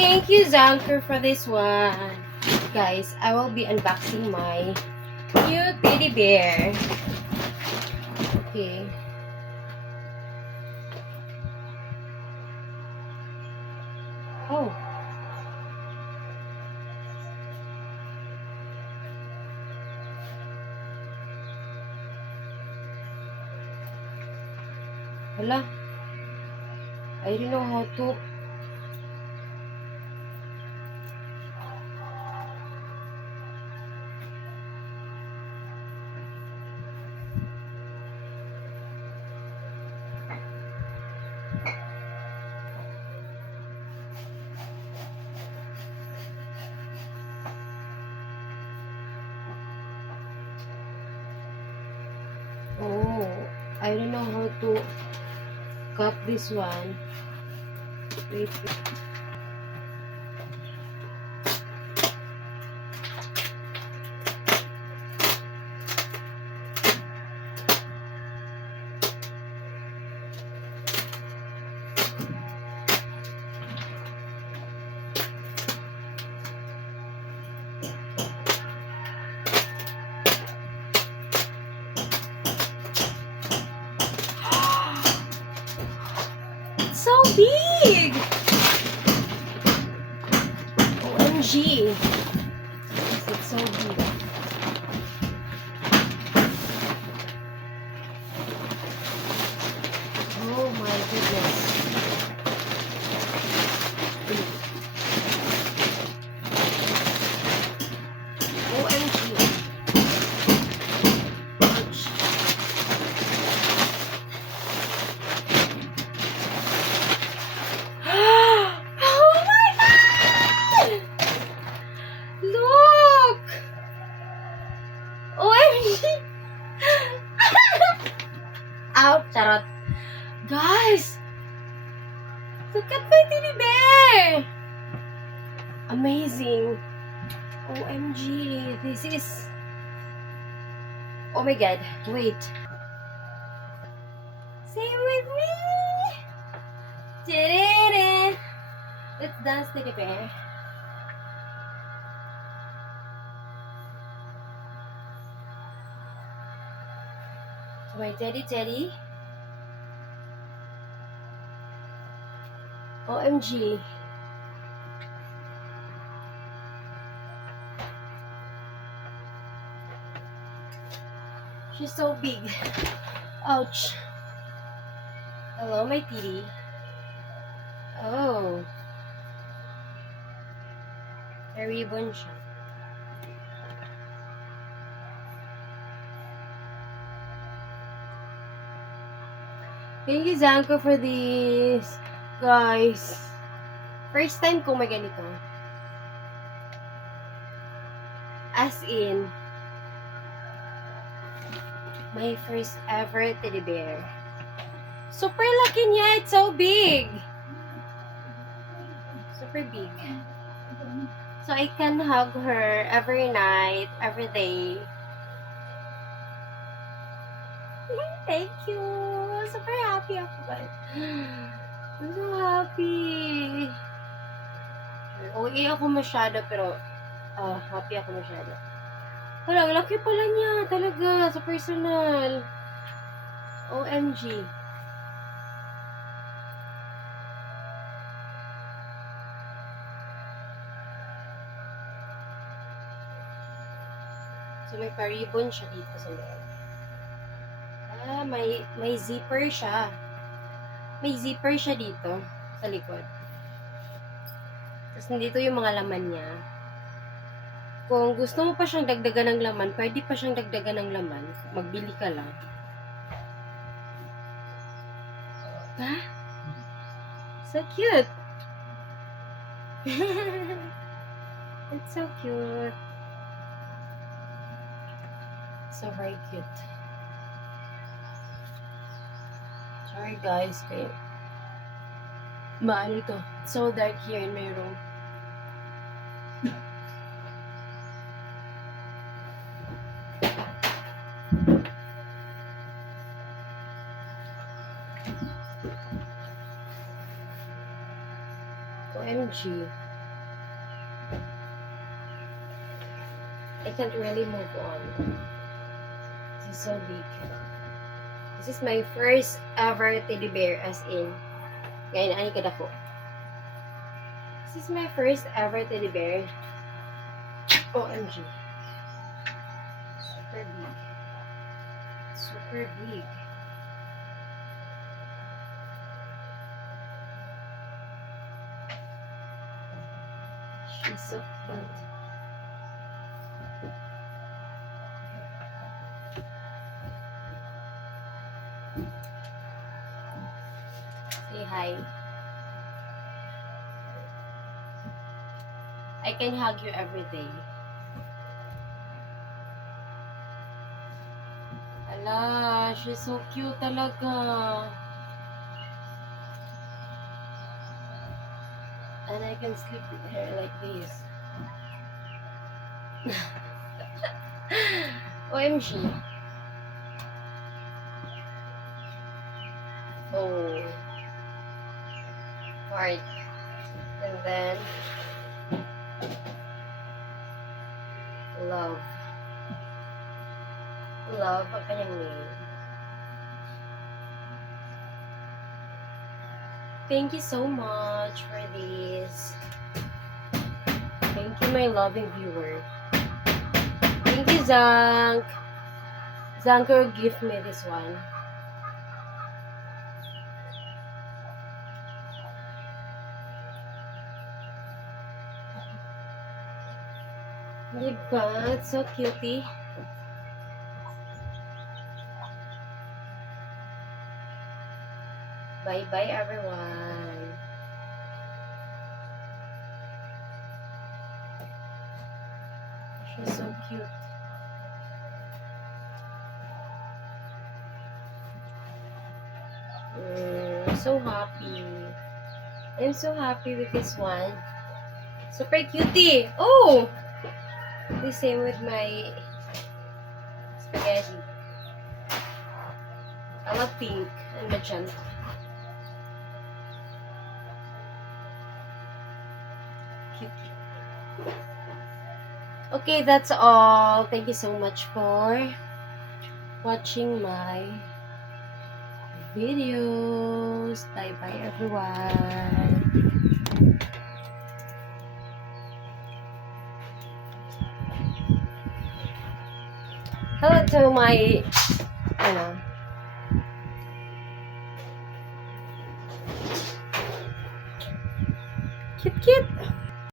Thank you, Zanker, for this one. Guys, I will be unboxing my new teddy bear. Okay. Oh. Hala. I don't know how to. Oh, I don't know how to cut this one. Wait. It's so big! OMG! It's so big. Oh my goodness. OMG. Ouch. Oh my god! Look! OMG! Ouch, charot. Guys! Look at my teddy bear! Amazing. OMG. This is... Oh my god. Wait. Say with me! Ta-da-da. Let's dance, teddy bear. So my teddy. OMG. She's so big. Ouch. Hello, my titty. Oh. A ribbon siya. Thank you, Zanko, for this. Guys. First time ko may ganito. As in, my first ever teddy bear. Super laki niya. It's so big. Super big. So I can hug her every night, every day. Thank you. Super happy ako, guys. I'm so happy. Okay ako masyado, pero happy ako masyado. Wala, laki pala niya talaga sa personal. OMG. So may pa-ribbon siya dito sa loob. May zipper siya. May zipper siya dito sa likod. Tapos nandito yung mga laman niya. Kung gusto mo pa siyang dagdagan ng laman, pwede pa siyang dagdagan ng laman. Magbili ka lang. Ha? So cute! It's so cute. So very cute. Sorry guys, kaya maano ito. It's so dark here in my room. OMG. I can't really move on. This is so big. This is my first ever teddy bear, as in. Ngayon, ani kada ko. This is my first ever teddy bear. OMG. Super big. Super big. She's so cute. Say hi. I can hug you every day. Ala, she's so cute talaga. And I can sleep with her like this. OMG. Oh. Heart. And then love. Love ang kanyang name. Thank you so much for this. Thank you, my loving viewer. Thank you, Zank. Zank will give me this one. Diba? It's so cutie. Bye-bye, everyone. She's so cute. I'm so happy. I'm so happy with this one. Super cutie. Oh! The same with my spaghetti. I love pink and magenta. Cute. Okay, that's all. Thank you so much for watching my videos. Bye bye, everyone. Hello to my, cute.